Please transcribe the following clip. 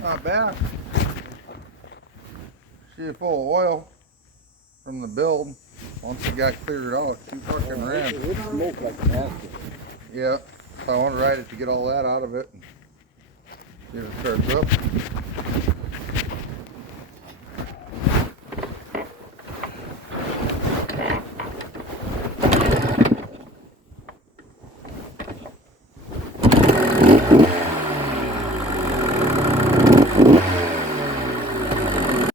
Not bad. She full of oil from the build. Once it got cleared out, she fucking ran. It smoked like an acid. Yeah, so I want to ride it to get all that out of it and see if it starts up.